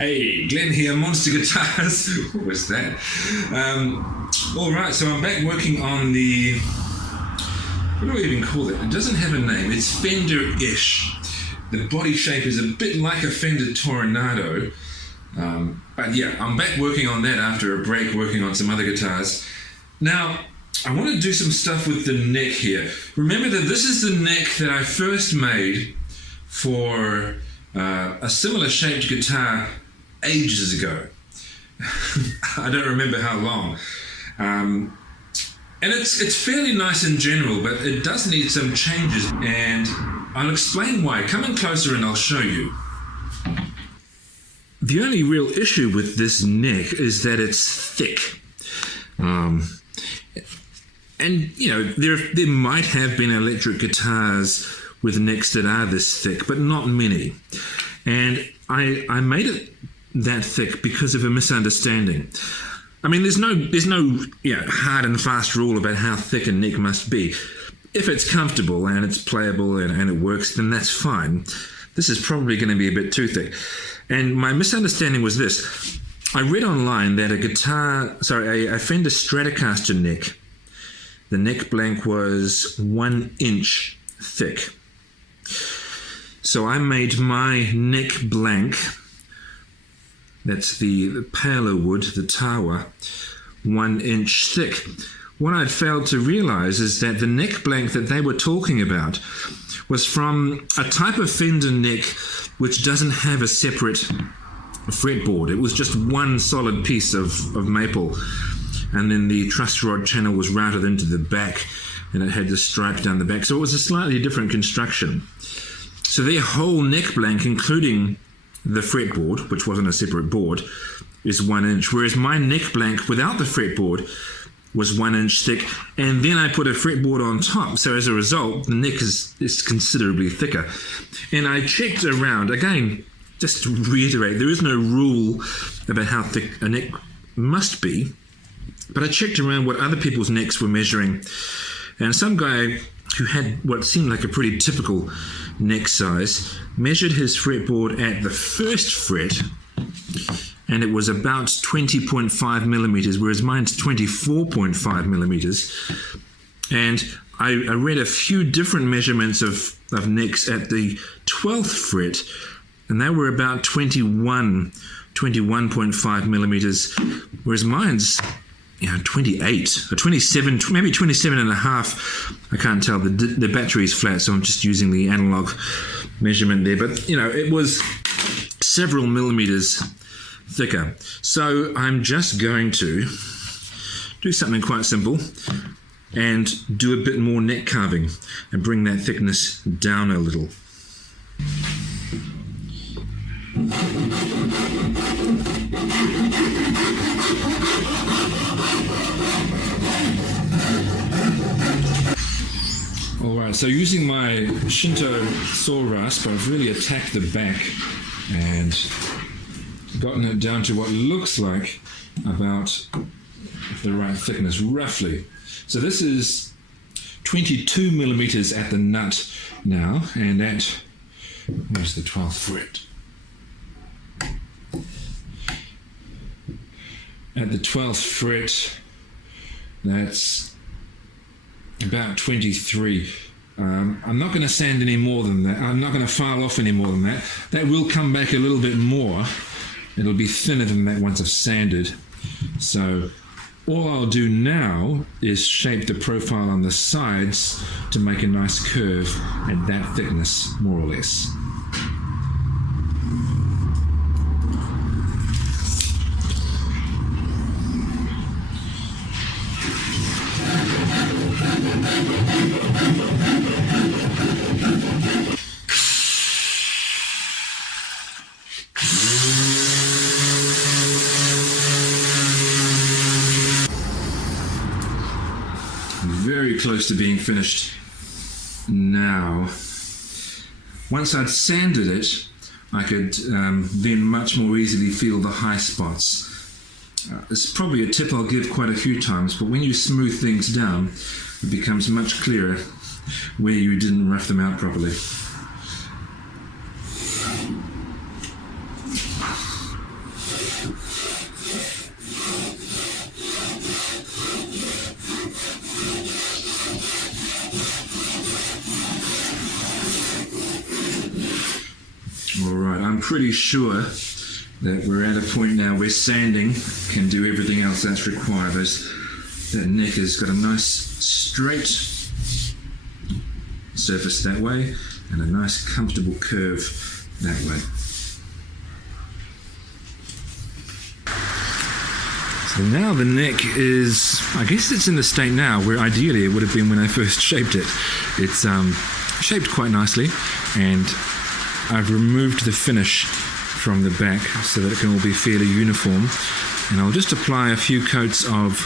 Hey, Glenn here, Monster Guitars. What was that? All right, so I'm back working on the, what do I even call it? It doesn't have a name. It's Fenderish. The body shape is a bit like a Fender Tornado. But yeah, I'm back working on that after a break, working on some other guitars. Now, I want to do some stuff with the neck here. Remember that this is the neck that I first made for a similar shaped guitar ages ago. I don't remember how long. And it's fairly nice in general, but it does need some changes, and I'll explain why. Come in closer and I'll show you. The only real issue with this neck is that it's thick. And you know, there might have been electric guitars with necks that are this thick, but not many. And I made it that thick because of a misunderstanding. I mean, there's no hard and fast rule about how thick a neck must be. If it's comfortable and it's playable and it works, then that's fine. This is probably going to be a bit too thick. And my misunderstanding was this. I read online that a Fender Stratocaster neck, the neck blank was 1 inch thick. So I made my neck blank, that's the paler wood, the tawa, 1 inch thick. What I'd failed to realize is that the neck blank that they were talking about was from a type of Fender neck which doesn't have a separate fretboard. It was just one solid piece of maple, and then the truss rod channel was routed into the back, and it had the stripe down the back. So it was a slightly different construction. So their whole neck blank, including the fretboard, which wasn't a separate board, is 1 inch, whereas my neck blank without the fretboard was 1 inch thick, and then I put a fretboard on top. So as a result, the neck is considerably thicker. And I checked around, again, just to reiterate, there is no rule about how thick a neck must be, but I checked around what other people's necks were measuring, and some guy who had what seemed like a pretty typical neck size measured his fretboard at the first fret, and it was about 20.5 millimeters, whereas mine's 24.5 millimeters. And I read a few different measurements of necks at the 12th fret, and they were about 21.5 millimeters, whereas mine's 28 or 27, maybe 27 and a half. I can't tell. The battery's flat, so I'm just using the analog measurement there. But it was several millimeters thicker. So I'm just going to do something quite simple and do a bit more neck carving and bring that thickness down a little. Alright, so using my Shinto saw rasp, I've really attacked the back and gotten it down to what looks like about the right thickness, roughly. So this is 22 millimeters at the nut now, and where's the 12th fret? At the 12th fret, that's about 23. I'm not going to sand any more than that. I'm not going to file off any more than that. That will come back a little bit more. It'll be thinner than that once I've sanded. So all I'll do now is shape the profile on the sides to make a nice curve at that thickness, more or less. Very close to being finished now. Once I'd sanded it, I could then much more easily feel the high spots. It's probably a tip I'll give quite a few times, but when you smooth things down, it becomes much clearer where you didn't rough them out properly. I'm pretty sure that we're at a point now where sanding can do everything else that's required. That neck has got a nice straight surface that way and a nice comfortable curve that way. So now the neck is, I guess it's in the state now where ideally it would have been when I first shaped it. It's shaped quite nicely, and I've removed the finish from the back so that it can all be fairly uniform, and I'll just apply a few coats of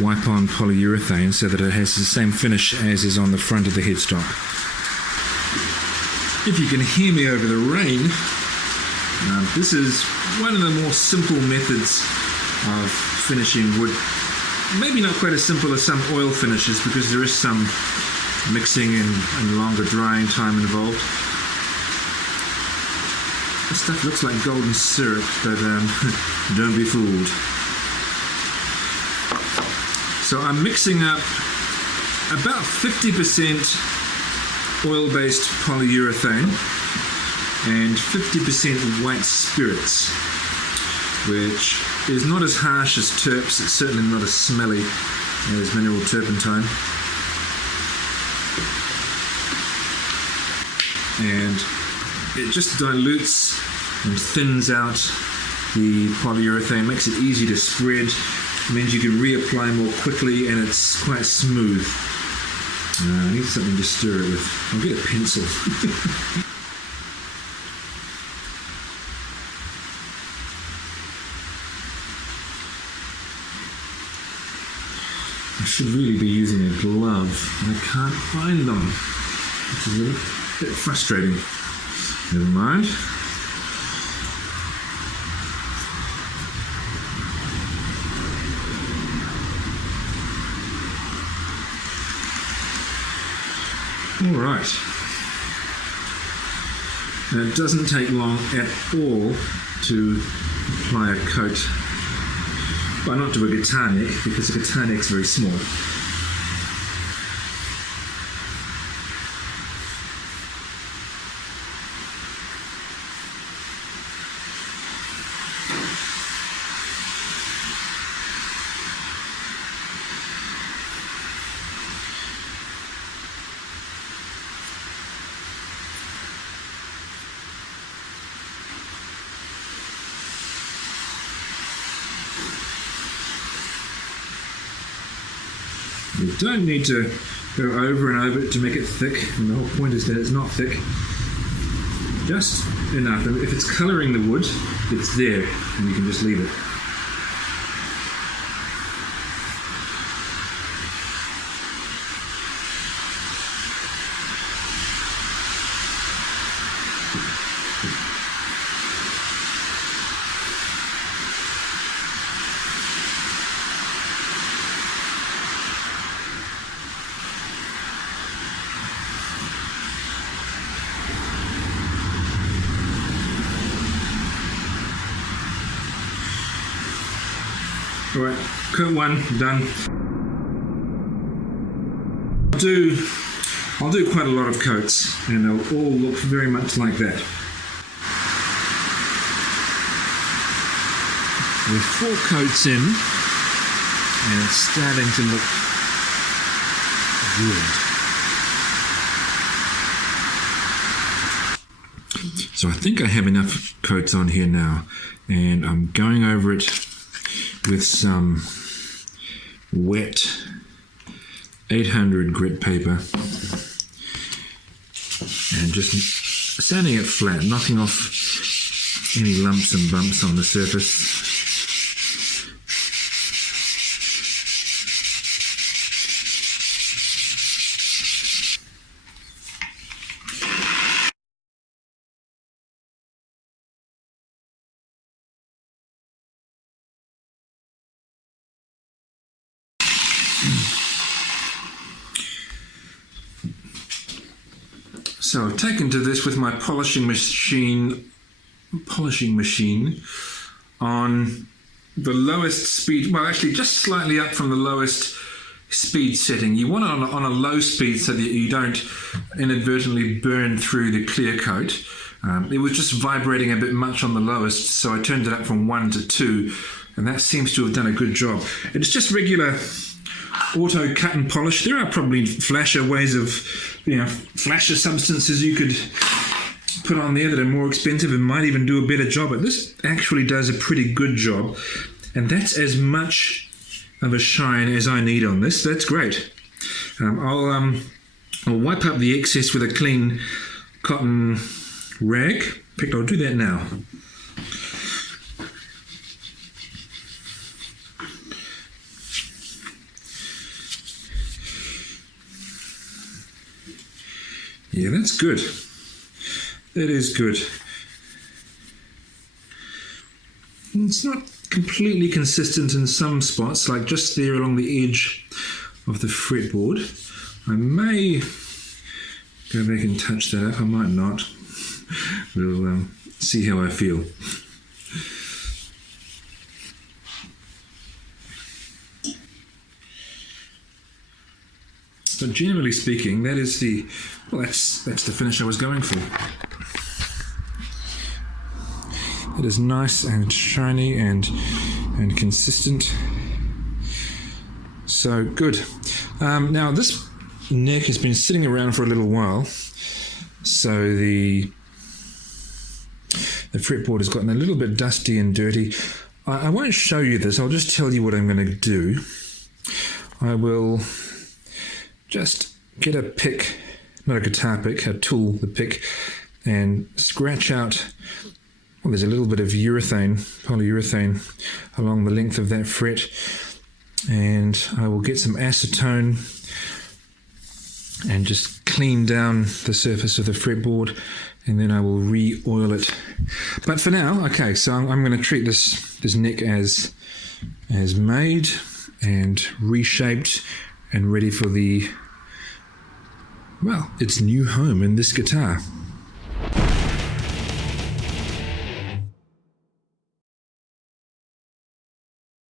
wipe-on polyurethane so that it has the same finish as is on the front of the headstock. If you can hear me over the rain, this is one of the more simple methods of finishing wood. Maybe not quite as simple as some oil finishes because there is some mixing and longer drying time involved. This stuff looks like golden syrup, but don't be fooled. So I'm mixing up about 50% oil-based polyurethane and 50% white spirits, which is not as harsh as terps. It's certainly not as smelly as mineral turpentine. And it just dilutes and thins out the polyurethane, makes it easy to spread, means you can reapply more quickly, and it's quite smooth. I need something to stir it with. I'll get a pencil. I should really be using a glove, and I can't find them, which is a little bit frustrating. Never mind. All right. Now it doesn't take long at all to apply a coat. Well, not to a guitar neck, because the guitar neck's very small. You don't need to go over and over it to make it thick, and the whole point is that it's not thick. Just enough. If it's colouring the wood, it's there, and you can just leave it. Alright, coat one done. I'll do quite a lot of coats, and they'll all look very much like that. With 4 coats in, and it's starting to look good. So I think I have enough coats on here now, and I'm going over it with some wet 800 grit paper and just sanding it flat, knocking off any lumps and bumps on the surface. So I've taken to this with my polishing machine on the lowest speed, well actually just slightly up from the lowest speed setting. You want it on a low speed so that you don't inadvertently burn through the clear coat. It was just vibrating a bit much on the lowest, so I turned it up from 1 to 2, and that seems to have done a good job. It's just regular auto cut and polish. There are probably flasher ways of, flasher substances you could put on there that are more expensive and might even do a better job, but this actually does a pretty good job, and that's as much of a shine as I need on this. That's great. I'll wipe up the excess with a clean cotton rag. In fact, I'll do that now. Yeah, that's good. That is good. It's not completely consistent in some spots, like just there along the edge of the fretboard. I may go back and touch that up. I might not. We'll see how I feel. But generally speaking, that is that's the finish I was going for. It is nice and shiny and consistent. So good. Now this neck has been sitting around for a little while, so the fretboard has gotten a little bit dusty and dirty. I won't show you this. I'll just tell you what I'm going to do. I will just get a pick, not a guitar pick, a tool, the pick, and scratch out. Well, there's a little bit of polyurethane along the length of that fret, and I will get some acetone and just clean down the surface of the fretboard, and then I will re-oil it. But for now, okay, so I'm going to treat this neck as made and reshaped and ready for its new home in this guitar.